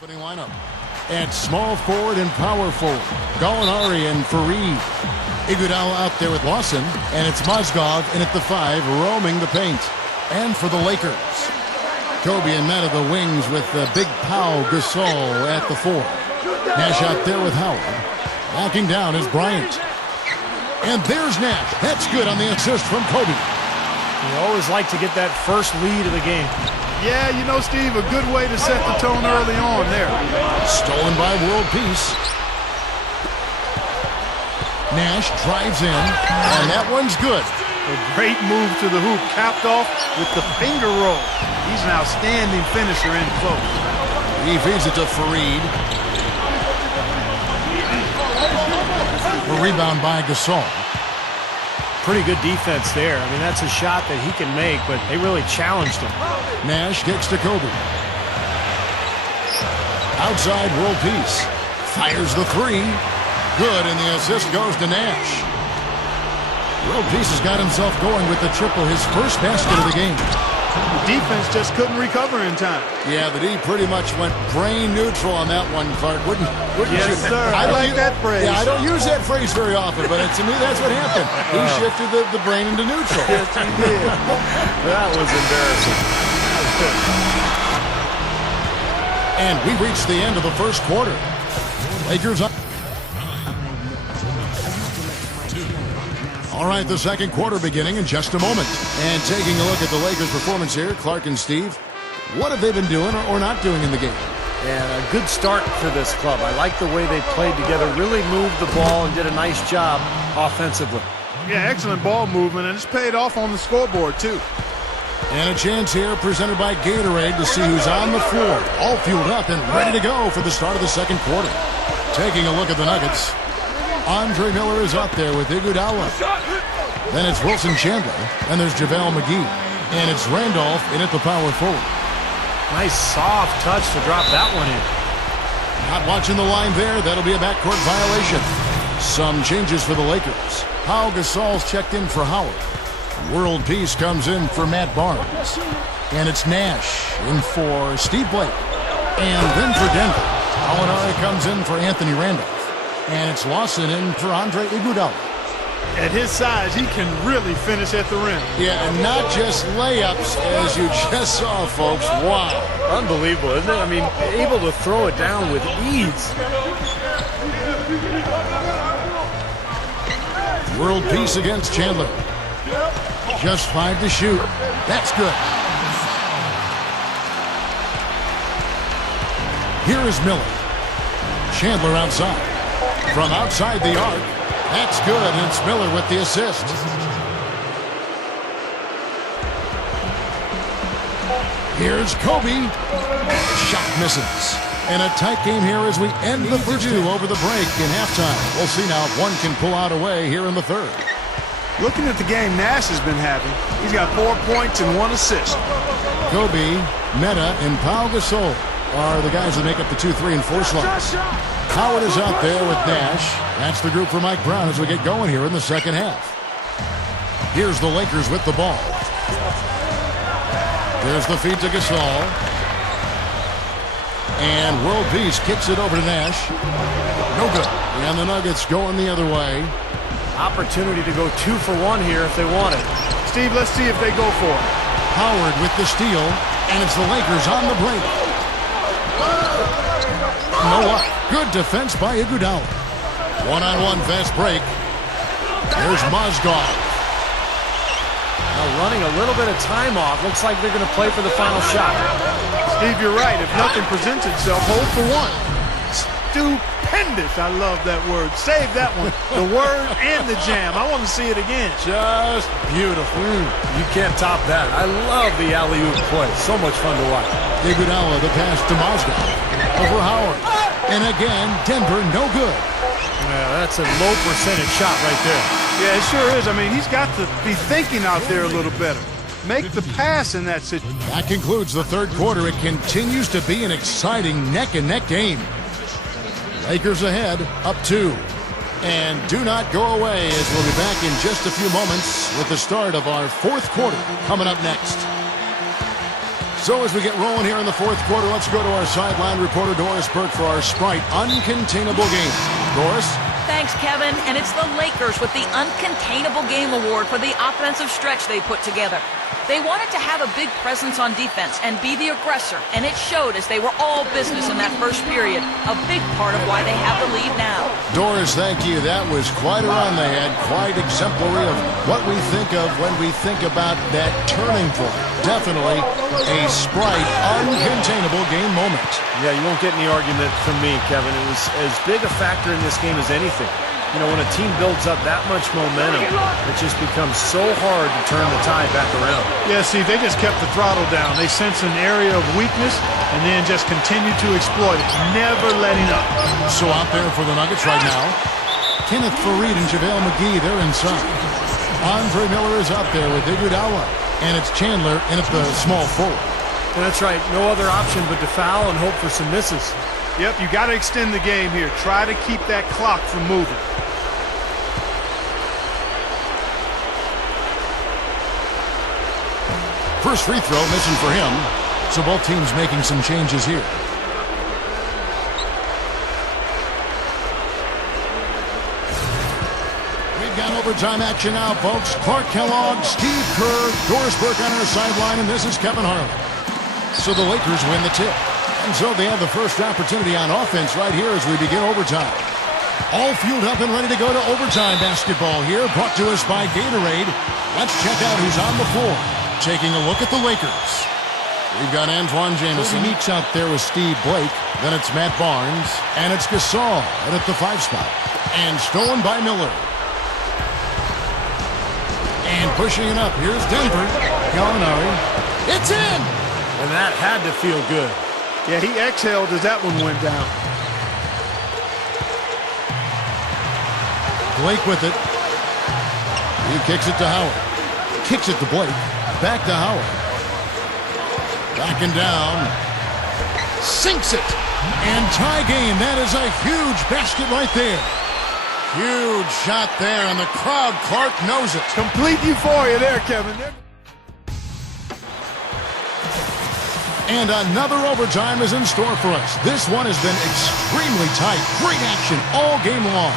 Opening lineup. At small forward and power forward, Gallinari and Fareed. Iguodala out there with Lawson, and it's Mozgov in at the 5, roaming the paint. And for the Lakers, Kobe and Meta the wings with Big Pau Gasol at the 4. Nash out there with Howard. Backing down is Bryant. And there's Nash. That's good on the assist from Kobe. You always like to get that first lead of the game. Yeah, you know, Steve, a good way to set the tone early on there. Stolen by World Peace. Nash drives in, and that one's good. A great move to the hoop, capped off with the finger roll. He's an outstanding finisher in close. He feeds it to Fareed. A rebound by Gasol. Pretty good defense there. I mean, that's a shot that he can make, but they really challenged him. Nash kicks to Kobe. Outside World Peace. Fires the 3. Good, and the assist goes to Nash. World Peace has got himself going with the triple, his first basket of the game. The defense just couldn't recover in time. Yeah, the D pretty much went brain neutral on that one, Clark. Wouldn't yes, you? Sir. I like that phrase. Yeah, I don't use that phrase very often, but to me, that's what happened. He shifted the brain into neutral. Yes, he did. That was embarrassing. And we reached the end of the first quarter. Lakers up. All right, the second quarter beginning in just a moment. And taking a look at the Lakers' performance here, Clark and Steve, what have they been doing or not doing in the game? And a good start for this club. I like the way they played together, really moved the ball and did a nice job offensively. Yeah, excellent ball movement, and it's paid off on the scoreboard, too. And a chance here presented by Gatorade to see who's on the floor, all fueled up and ready to go for the start of the second quarter. Taking a look at the Nuggets, Andre Miller is up there with Iguodala. Then it's Wilson Chandler, and there's JaVale McGee. And it's Randolph in at the power forward. Nice soft touch to drop that one in. Not watching the line there. That'll be a backcourt violation. Some changes for the Lakers. Pau Gasol's checked in for Howard. World Peace comes in for Matt Barnes. And it's Nash in for Steve Blake. And then for Denver, Gallinari comes in for Anthony Randolph. And it's Lawson in for Andre Iguodala. At his size, he can really finish at the rim. Yeah, and not just layups, as you just saw, folks. Wow. Unbelievable, isn't it? I mean, able to throw it down with ease. World Peace against Chandler. Just 5 to shoot. That's good. Here is Miller. Chandler outside. From outside the arc. That's good, and it's Miller with the assist. Here's Kobe. Shot misses. And a tight game here as we end the first 2 over the break in halftime. We'll see now if one can pull out away here in the third. Looking at the game Nash has been having, he's got 4 points and 1 assist. Kobe, Meta, and Pau Gasol are the guys that make up the 2, 3, and 4 slots. Howard is out there with Nash. That's the group for Mike Brown as we get going here in the second half. Here's the Lakers with the ball. There's the feed to Gasol. And World Peace kicks it over to Nash. No good. And the Nuggets going the other way. Opportunity to go 2 for 1 here if they want it. Steve, let's see if they go for it. Howard with the steal. And it's the Lakers on the break. No luck. Good defense by Iguodala. One-on-one fast break. There's Mozgov. Now running a little bit of time off. Looks like they're going to play for the final shot. Steve, you're right. If nothing presents itself, hold for 1. Stupendous. I love that word. Save that one. The word and the jam. I want to see it again. Just beautiful. You can't top that. I love the alley-oop play. So much fun to watch. Iguodala, the pass to Mozgov. Over Howard. And again, Denver, no good. Yeah, that's a low percentage shot right there. Yeah, it sure is. I mean, he's got to be thinking out there a little better. Make the pass in that situation. That concludes the third quarter. It continues to be an exciting neck-and-neck game. Lakers ahead, up 2. And do not go away as we'll be back in just a few moments with the start of our fourth quarter coming up next. So as we get rolling here in the fourth quarter, let's go to our sideline reporter, Doris Burke, for our Sprite Uncontainable Game. Doris? Thanks, Kevin. And it's the Lakers with the Uncontainable Game Award for the offensive stretch they put together. They wanted to have a big presence on defense and be the aggressor, and it showed as they were all business in that first period, a big part of why they have the lead now. Doris, thank you. That was quite a run they had, quite exemplary of what we think of when we think about that turning point. Definitely a Sprite Uncontainable Game moment. Yeah, you won't get any argument from me, Kevin. It was as big a factor in this game as anything. You know, when a team builds up that much momentum, it just becomes so hard to turn the tide back around. Yeah, see, they just kept the throttle down. They sensed an area of weakness and then just continued to exploit it, never letting up. So out there for the Nuggets right now, Kenneth Faried and JaVale McGee, they're inside. Andre Miller is out there with Iguodala, and it's Chandler in at the small forward. And that's right. No other option but to foul and hope for some misses. Yep, you got to extend the game here. Try to keep that clock from moving. First free throw missing for him, so both teams making some changes here. We've got overtime action now, folks. Clark Kellogg, Steve Kerr, Doris Burke on our sideline, and this is Kevin Harlan. So the Lakers win the tip. And so they have the first opportunity on offense right here as we begin overtime. All fueled up and ready to go to overtime basketball here, brought to us by Gatorade. Let's check out who's on the floor. Taking a look at the Lakers. We've got Antoine Jamison. Meeks out there with Steve Blake. Then it's Matt Barnes. And it's Gasol and at the 5 spot. And stolen by Miller. And pushing it up. Here's Denver. Gallinari. It's in! And that had to feel good. Yeah, he exhaled as that one went down. Blake with it. He kicks it to Howard. Kicks it to Blake. Back to Howard. Backing down. Sinks it. And tie game. That is a huge basket right there. Huge shot there, and the crowd, Clark, knows it. Complete euphoria there, Kevin. And another overtime is in store for us. This one has been extremely tight. Great action all game long.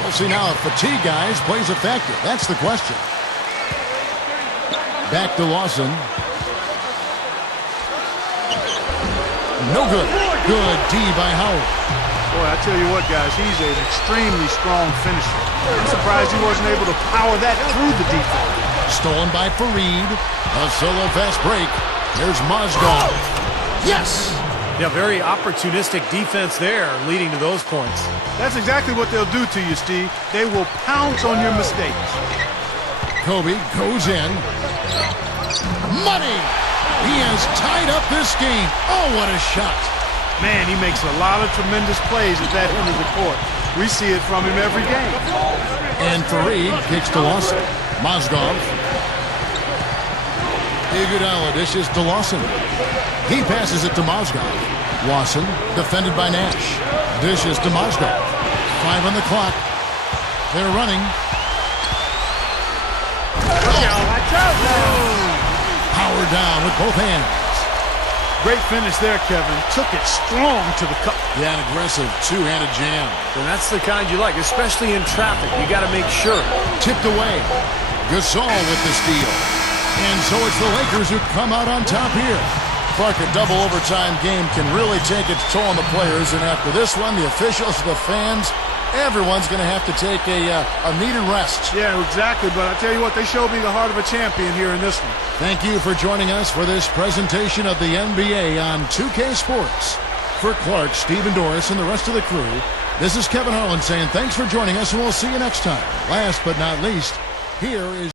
We'll see now if fatigue, guys, plays a factor. That's the question. Back to Lawson. No good. Good D by Howard. Boy, I tell you what, guys, he's an extremely strong finisher. I'm surprised he wasn't able to power that through the defense. Stolen by Faried. A solo fast break. Here's Mozgov. Yes! Yeah, very opportunistic defense there, leading to those points. That's exactly what they'll do to you, Steve. They will pounce on your mistakes. Kobe goes in. Money! He has tied up this game. Oh, what a shot. Man, he makes a lot of tremendous plays at that end of the court. We see it from him every game. And Faried kicks to Lawson. Mozgov. Iguodala dishes to Lawson. He passes it to Mozgov. Lawson, defended by Nash. Dishes to Mozgov. 5 on the clock. They're running. Howard down with both hands. Great finish there, Kevin. Took it strong to the cup. Yeah, an aggressive two-handed jam. And that's the kind you like, especially in traffic. You got to make sure. Tipped away. Gasol with the steal. And so it's the Lakers who come out on top here. Clark, a double overtime game can really take its toll on the players. And after this one, the officials, the fans, everyone's going to have to take a needed rest. Yeah, exactly. But I tell you what, they showed me the heart of a champion here in this one. Thank you for joining us for this presentation of the NBA on 2K Sports. For Clark, Steve, and Doris, and the rest of the crew, this is Kevin Harlan saying thanks for joining us, and we'll see you next time. Last but not least, here is